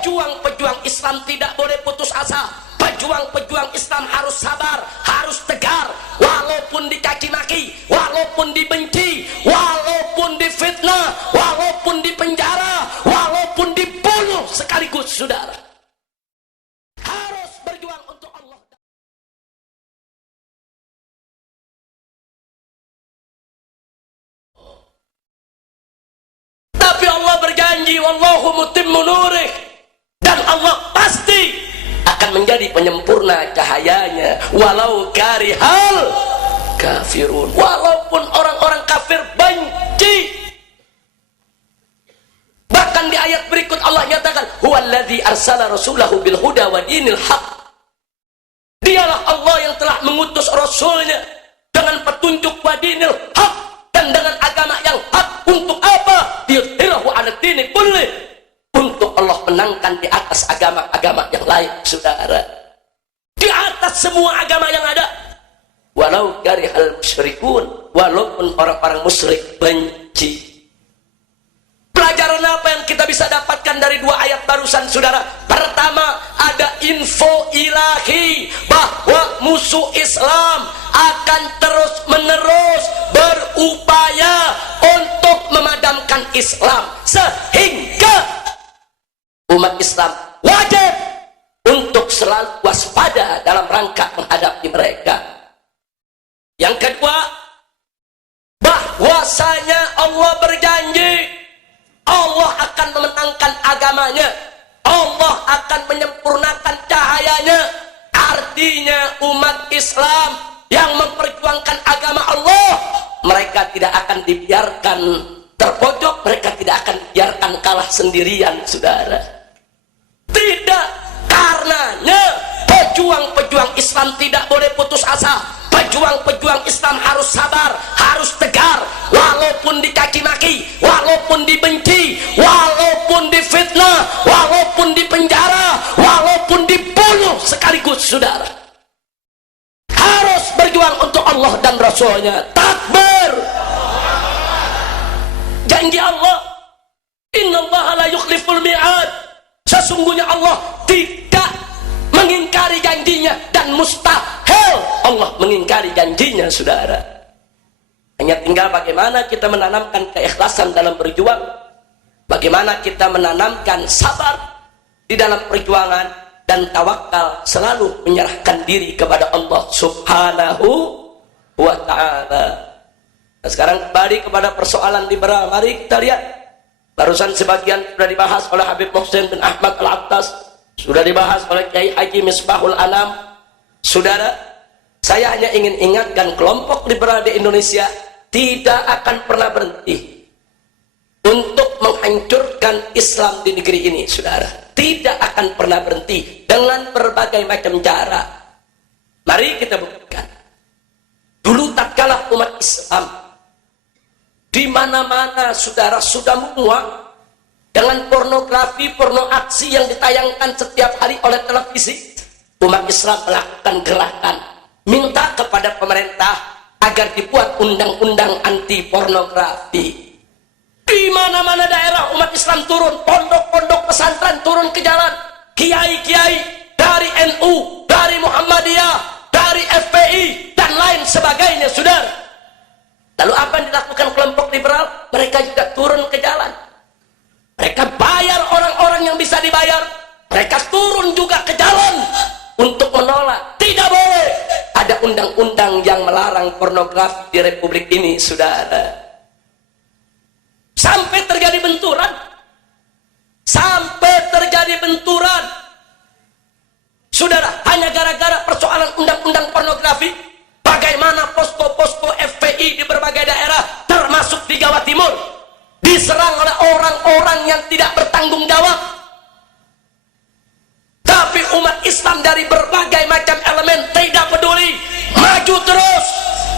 Pejuang-pejuang Islam tidak boleh putus asa. Pejuang-pejuang Islam harus sabar, harus tegar, walaupun dicaci maki, walaupun dibenci, walaupun difitnah, walaupun dipenjara, walaupun dibunuh sekaligus, saudara. Harus berjuang untuk Allah. Tapi Allah berjanji, wallahu mutimmu nurih, dan Allah pasti akan menjadi penyempurna cahayanya, walau karihal kafirun, walaupun orang-orang kafir benci. Bahkan di ayat berikut Allah nyatakan, huwallazi arsala rasulahu bil huda wa dinil haq. Dialah Allah yang telah mengutus rasulnya dengan petunjuk wa dinil haq, dan dengan agama yang hak. Untuk apa? Liyudhhirahu 'ala dini kulli, untuk Allah menangkan di atas agama-agama yang lain, saudara, di atas semua agama yang ada. Walau karihal musyrikun, walaupun orang-orang musyrik benci. Pelajaran apa yang kita bisa dapatkan dari dua ayat barusan, saudara? Pertama, ada info ilahi bahwa musuh Islam akan terus-menerus berupaya untuk memadamkan Islam, sehingga umat Islam wajib untuk selalu waspada dalam rangka menghadapi mereka. Yang kedua, bahwasanya Allah berjanji Allah akan memenangkan agamanya, Allah akan menyempurnakan cahayanya. Artinya umat Islam yang memperjuangkan agama Allah, mereka tidak akan dibiarkan terpojok, mereka tidak akan dibiarkan kalah sendirian, saudara. Tidak, karenanya pejuang-pejuang Islam tidak boleh putus asa. Pejuang-pejuang Islam harus sabar, harus tegar, walaupun dicaci maki, walaupun dibenci, walaupun difitnah, walaupun dipenjara, walaupun dibunuh sekaligus, saudara. Harus berjuang untuk Allah dan Rasulnya. Takbir. Janji Allah, innallaha la yukhliful mi'ad, sesungguhnya Allah tidak mengingkari janjinya, dan mustahil Allah mengingkari janjinya, saudara. Hanya tinggal bagaimana kita menanamkan keikhlasan dalam berjuang, bagaimana kita menanamkan sabar di dalam perjuangan, dan tawakal, selalu menyerahkan diri kepada Allah subhanahu wa ta'ala. Nah, sekarang kembali kepada persoalan liberal. Mari kita lihat, barusan sebagian sudah dibahas oleh Habib Muhsin bin Ahmad Al-Attas, sudah dibahas oleh Kiai Haji Misbahul Anam. Saudara, saya hanya ingin ingatkan, kelompok liberal di Indonesia tidak akan pernah berhenti untuk menghancurkan Islam di negeri ini, saudara. Tidak akan pernah berhenti dengan berbagai macam cara. Mari kita buktikan. Dulu tatkala umat Islam di mana-mana, saudara, sudah muak dengan pornografi, porno aksi yang ditayangkan setiap hari oleh televisi, umat Islam melakukan gerakan minta kepada pemerintah agar dibuat undang-undang anti pornografi. Di mana-mana daerah umat Islam turun, pondok-pondok pesantren turun ke jalan, kiai-kiai dari NU, dari Muhammadiyah, dari FPI dan lain sebagainya, saudara. Lalu apa yang dilakukan kelompok liberal? Mereka juga turun ke jalan. Mereka bayar orang-orang yang bisa dibayar. Mereka turun juga ke jalan untuk menolak. Tidak boleh ada undang-undang yang melarang pornografi di Republik ini, saudara. Sampai terjadi benturan. Sampai terjadi benturan, saudara, hanya gara-gara persoalan undang-undang pornografi. Bagaimana posko-posko FPI di berbagai daerah, termasuk di Jawa Timur, diserang oleh orang-orang yang tidak bertanggung jawab. Tapi umat Islam dari berbagai macam elemen tidak peduli, maju terus,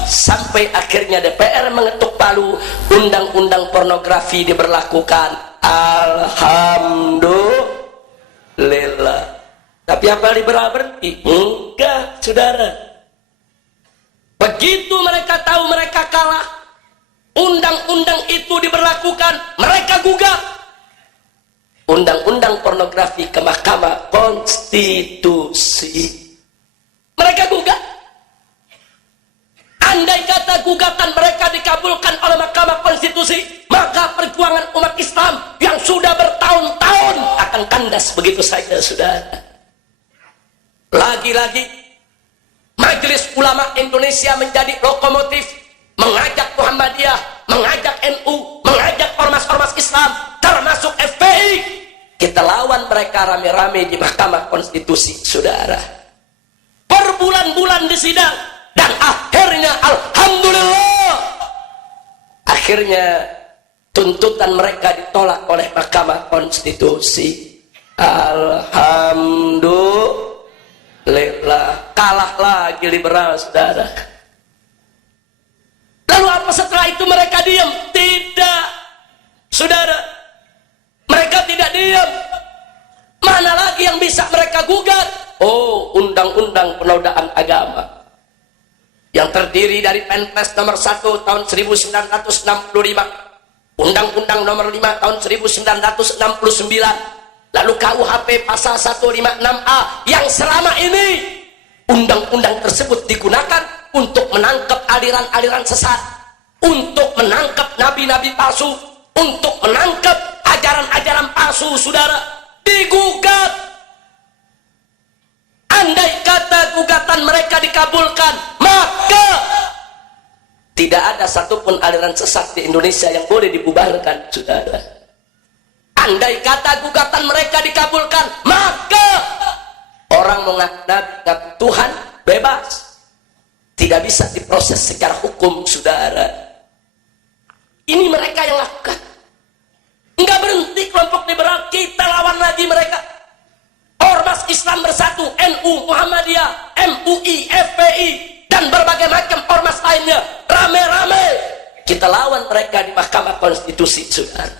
sampai akhirnya DPR mengetuk palu, undang-undang pornografi diberlakukan. Alhamdulillah. Tapi apa liberal berhenti? Enggak, saudara. Begitu mereka tahu mereka kalah, undang-undang itu diberlakukan, mereka gugat. undang-undang pornografi ke Mahkamah Konstitusi. Mereka gugat. Andai kata gugatan mereka dikabulkan oleh Mahkamah Konstitusi, maka perjuangan umat Islam yang sudah bertahun-tahun akan kandas begitu saja, saudara. Lagi-lagi Majelis Ulama Indonesia menjadi lokomotif, mengajak Muhammadiyah, mengajak NU, mengajak ormas-ormas Islam, termasuk FPI. Kita lawan mereka rame-rame di Mahkamah Konstitusi, saudara. Berbulan-bulan di sidang, dan akhirnya alhamdulillah, akhirnya tuntutan mereka ditolak oleh Mahkamah Konstitusi. Alhamdulillah, kalah lagi liberal, saudara. Lalu apa setelah itu mereka diam? Tidak, saudara. Mereka tidak diam. Mana lagi yang bisa mereka gugat? Oh, undang-undang penodaan agama yang terdiri dari Perpres nomor 1 tahun 1965, Undang-Undang nomor 5 tahun 1969, lalu KUHP pasal 156A yang selama ini undang-undang tersebut digunakan untuk menangkap aliran-aliran sesat, untuk menangkap nabi-nabi palsu, untuk menangkap ajaran-ajaran palsu, saudara. Digugat. Andai kata gugatan mereka dikabulkan, maka tidak ada satupun aliran sesat di Indonesia yang boleh dibubarkan, saudara. Andai kata gugatan mereka dikabulkan, maka orang mengaku Tuhan bebas, tidak bisa diproses secara hukum, saudara. Ini mereka yang lakukan. Enggak berhenti kelompok liberal, kita lawan lagi mereka. Ormas Islam Bersatu, NU, Muhammadiyah, MUI, FPI, dan berbagai macam ormas lainnya, rame-rame kita lawan mereka di Mahkamah Konstitusi, saudara.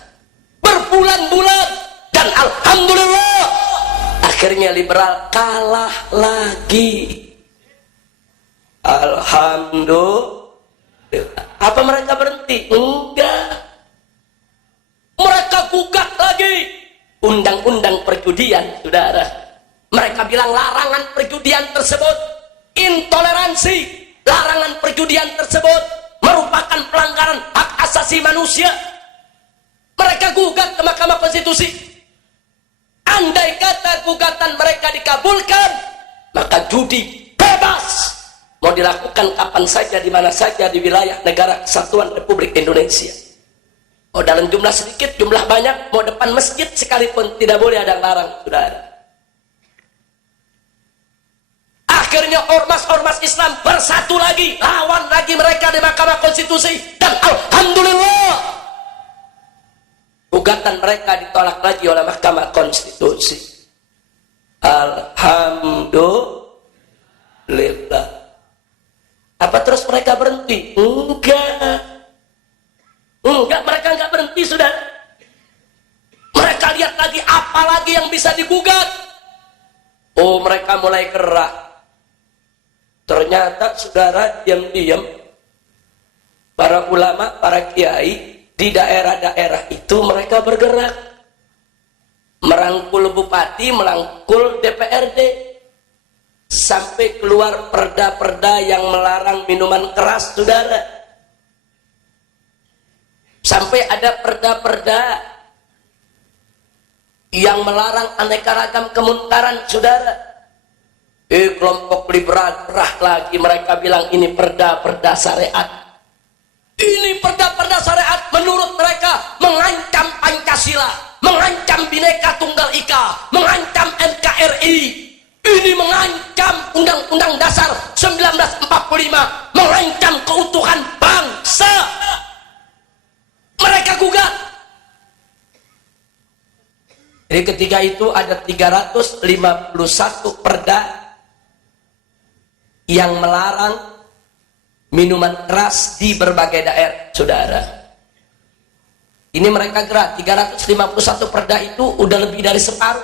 Berbulan-bulan, dan alhamdulillah akhirnya liberal kalah lagi. Alhamdulillah. Apa mereka berhenti? Enggak. Mereka gugat lagi undang-undang perjudian, saudara. Mereka bilang larangan perjudian tersebut intoleransi, larangan perjudian tersebut merupakan pelanggaran hak asasi manusia. Mereka gugat ke Mahkamah Konstitusi. Andai kata gugatan mereka dikabulkan, maka judi bebas, mau dilakukan kapan saja, di mana saja di wilayah negara Kesatuan Republik Indonesia. Oh, dalam jumlah sedikit, jumlah banyak, mau depan masjid sekalipun tidak boleh ada yang larang, saudara. Akhirnya ormas-ormas Islam bersatu lagi, lawan lagi mereka di Mahkamah Konstitusi, dan alhamdulillah gugatan mereka ditolak lagi oleh Mahkamah Konstitusi. Alhamdulillah. Apa terus mereka berhenti? Enggak, mereka enggak berhenti, saudara. Mereka lihat lagi apa lagi yang bisa digugat. Oh, mereka mulai gerak. Ternyata, saudara, diam-diam para ulama, para kiai di daerah-daerah itu mereka bergerak, merangkul bupati, merangkul DPRD, sampai keluar perda-perda yang melarang minuman keras, saudara. Sampai ada perda-perda yang melarang aneka ragam kemunkaran, saudara. Kelompok liberal gerah lagi, mereka bilang ini perda-perda syariat. Ini perda-perda syariat menurut mereka mengancam Pancasila, mengancam Bhinneka Tunggal Ika, mengancam NKRI. Ini mengancam Undang-Undang Dasar 1945, mengancam keutuhan bangsa. Mereka gugat. Jadi ketika itu ada 351 perda yang melarang minuman keras di berbagai daerah, saudara. Ini mereka gerak, 351 perda itu udah lebih dari separuh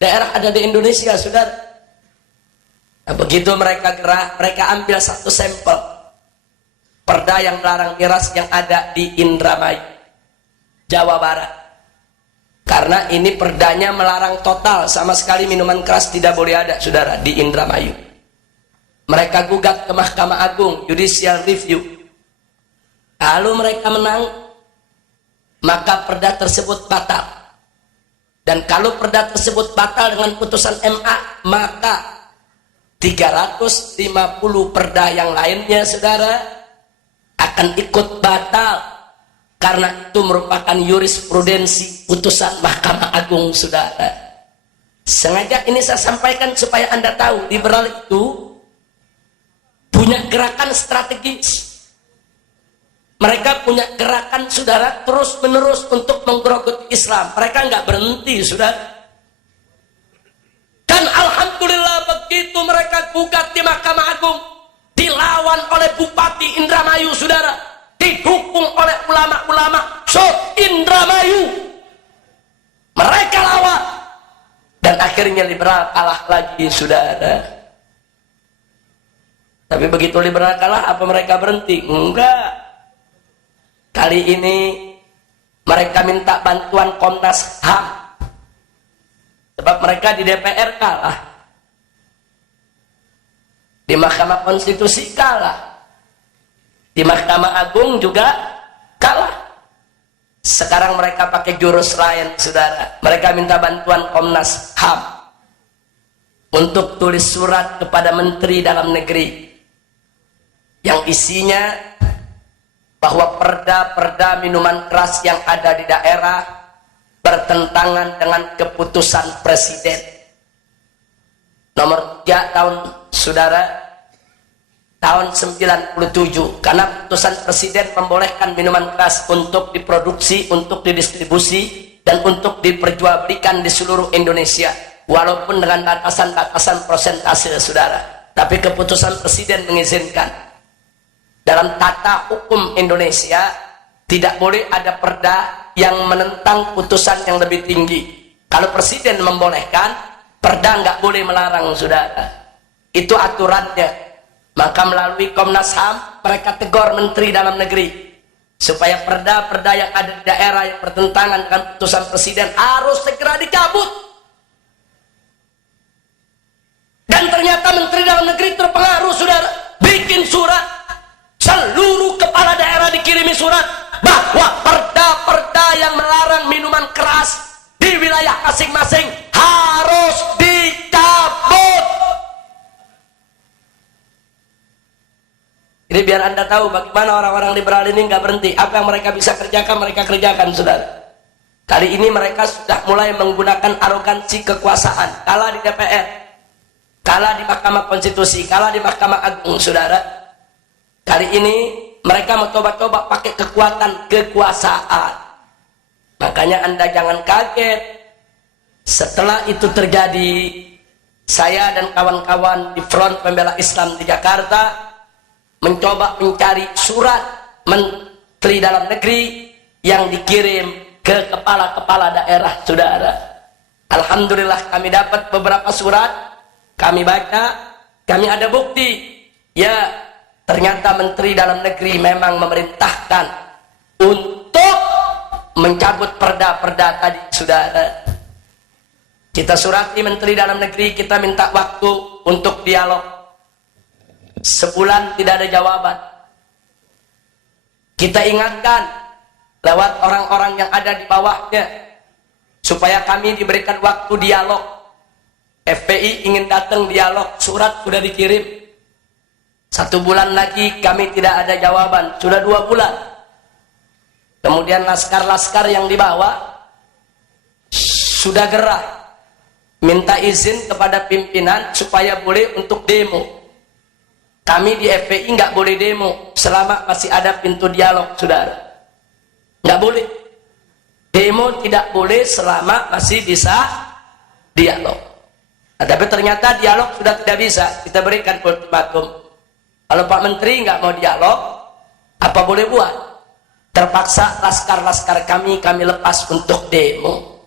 daerah ada di Indonesia, saudara. Nah, begitu mereka gerak, mereka ambil satu sampel perda yang melarang miras yang ada di Indramayu, Jawa Barat. Karena ini perdanya melarang total, sama sekali minuman keras tidak boleh ada, saudara, di Indramayu. Mereka gugat ke Mahkamah Agung, judicial review. Kalau mereka menang, maka perda tersebut batal. Dan kalau perda tersebut batal dengan putusan MA, maka 350 perda yang lainnya, saudara, akan ikut batal. Karena itu merupakan jurisprudensi putusan Mahkamah Agung, saudara. Sengaja ini saya sampaikan supaya Anda tahu, liberal itu punya gerakan strategis. Mereka punya gerakan, saudara, terus menerus untuk menggerogoti Islam. Mereka nggak berhenti, saudara. Dan alhamdulillah begitu mereka gugat di Mahkamah Agung, dilawan oleh Bupati Indramayu, saudara, didukung oleh ulama-ulama se-Indramayu. Mereka lawan, dan akhirnya liberal kalah lagi, saudara. Tapi begitu liberal kalah, apa mereka berhenti? Enggak. Kali ini mereka minta bantuan Komnas HAM, sebab mereka di DPR kalah, di Mahkamah Konstitusi kalah, di Mahkamah Agung juga kalah. Sekarang mereka pakai jurus lain, saudara. Mereka minta bantuan Komnas HAM untuk tulis surat kepada Menteri Dalam Negeri yang isinya bahwa perda-perda minuman keras yang ada di daerah bertentangan dengan keputusan Presiden nomor 3 tahun, saudara, tahun 97. Karena putusan Presiden membolehkan minuman keras untuk diproduksi, untuk didistribusi, dan untuk diperjualbelikan di seluruh Indonesia, walaupun dengan batasan-batasan persentase, saudara. Tapi keputusan Presiden mengizinkan. Dalam tata hukum Indonesia tidak boleh ada perda yang menentang putusan yang lebih tinggi. Kalau Presiden membolehkan, perda nggak boleh melarang, saudara. Itu aturannya. Maka melalui Komnas HAM mereka tegur Menteri Dalam Negeri supaya perda-perda yang ada di daerah yang bertentangan dengan putusan Presiden harus segera dicabut. Dan ternyata Menteri Dalam Negeri terpengaruh, saudara, bikin surat. Seluruh kepala daerah dikirimi surat bahwa perda-perda yang melarang minuman keras di wilayah masing-masing harus dicabut. Ini biar Anda tahu bagaimana orang-orang liberal ini nggak berhenti. Apa yang mereka bisa kerjakan, mereka kerjakan, saudara. Kali ini mereka sudah mulai menggunakan arogansi kekuasaan. Kalah di DPR, kalah di Mahkamah Konstitusi, kalah di Mahkamah Agung, saudara. Kali ini mereka mau coba-coba pakai kekuatan kekuasaan. Makanya Anda jangan kaget. Setelah itu terjadi, saya dan kawan-kawan di Front Pembela Islam di Jakarta mencoba mencari surat Menteri Dalam Negeri yang dikirim ke kepala-kepala daerah, saudara. Alhamdulillah kami dapat beberapa surat, kami baca, kami ada bukti. Ya, ternyata Menteri Dalam Negeri memang memerintahkan untuk mencabut perda-perda tadi, saudara. Kita surati Menteri Dalam Negeri, kita minta waktu untuk dialog. Sebulan tidak ada jawaban. Kita ingatkan lewat orang-orang yang ada di bawahnya supaya kami diberikan waktu dialog. FPI ingin datang dialog, surat sudah dikirim. 1 bulan lagi kami tidak ada jawaban, sudah 2 bulan. Kemudian laskar-laskar yang dibawa sudah gerah, minta izin kepada pimpinan supaya boleh untuk demo. Kami di FPI nggak boleh demo selama masih ada pintu dialog, saudara. Nggak boleh. Demo tidak boleh selama masih bisa dialog. Nah, tapi ternyata dialog sudah tidak bisa. Kita berikan ultimatum. Kalau Pak Menteri nggak mau dialog, apa boleh buat? Terpaksa laskar-laskar kami lepas untuk demo.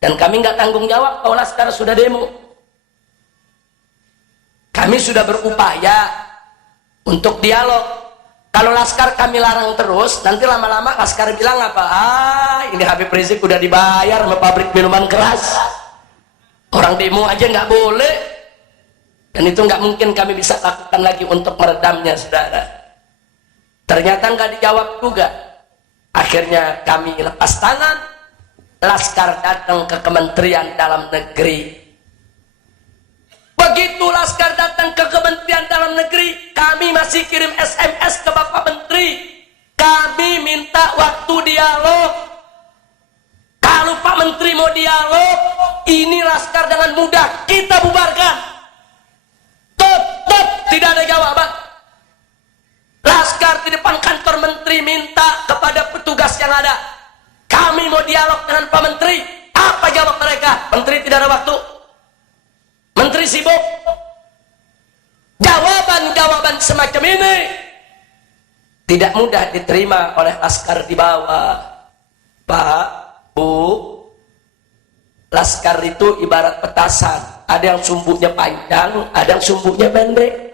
Dan kami nggak tanggung jawab kalau laskar sudah demo. Kami sudah berupaya untuk dialog. Kalau laskar kami larang terus, nanti lama-lama laskar bilang apa? Ini Habib Rizik udah dibayar sama pabrik minuman keras. Orang demo aja nggak boleh. Dan itu nggak mungkin kami bisa lakukan lagi untuk meredamnya, saudara. Ternyata nggak dijawab juga. Akhirnya kami lepas tangan. Laskar datang ke Kementerian Dalam Negeri. Begitu laskar datang ke Kementerian Dalam Negeri, kami masih kirim SMS ke Bapak Menteri. Kami minta waktu dialog. Kalau Pak Menteri mau dialog, ini laskar dengan mudah kita bubarkan. Tetap tidak ada jawaban. Laskar di depan kantor Menteri minta kepada petugas yang ada, kami mau dialog dengan Pak Menteri. Apa jawab mereka? Menteri tidak ada waktu. Menteri sibuk. Jawaban-jawaban semacam ini tidak mudah diterima oleh laskar di bawah. Pak, Bu, laskar itu ibarat petasan. Ada yang sumbunya panjang, ada yang sumbunya pendek.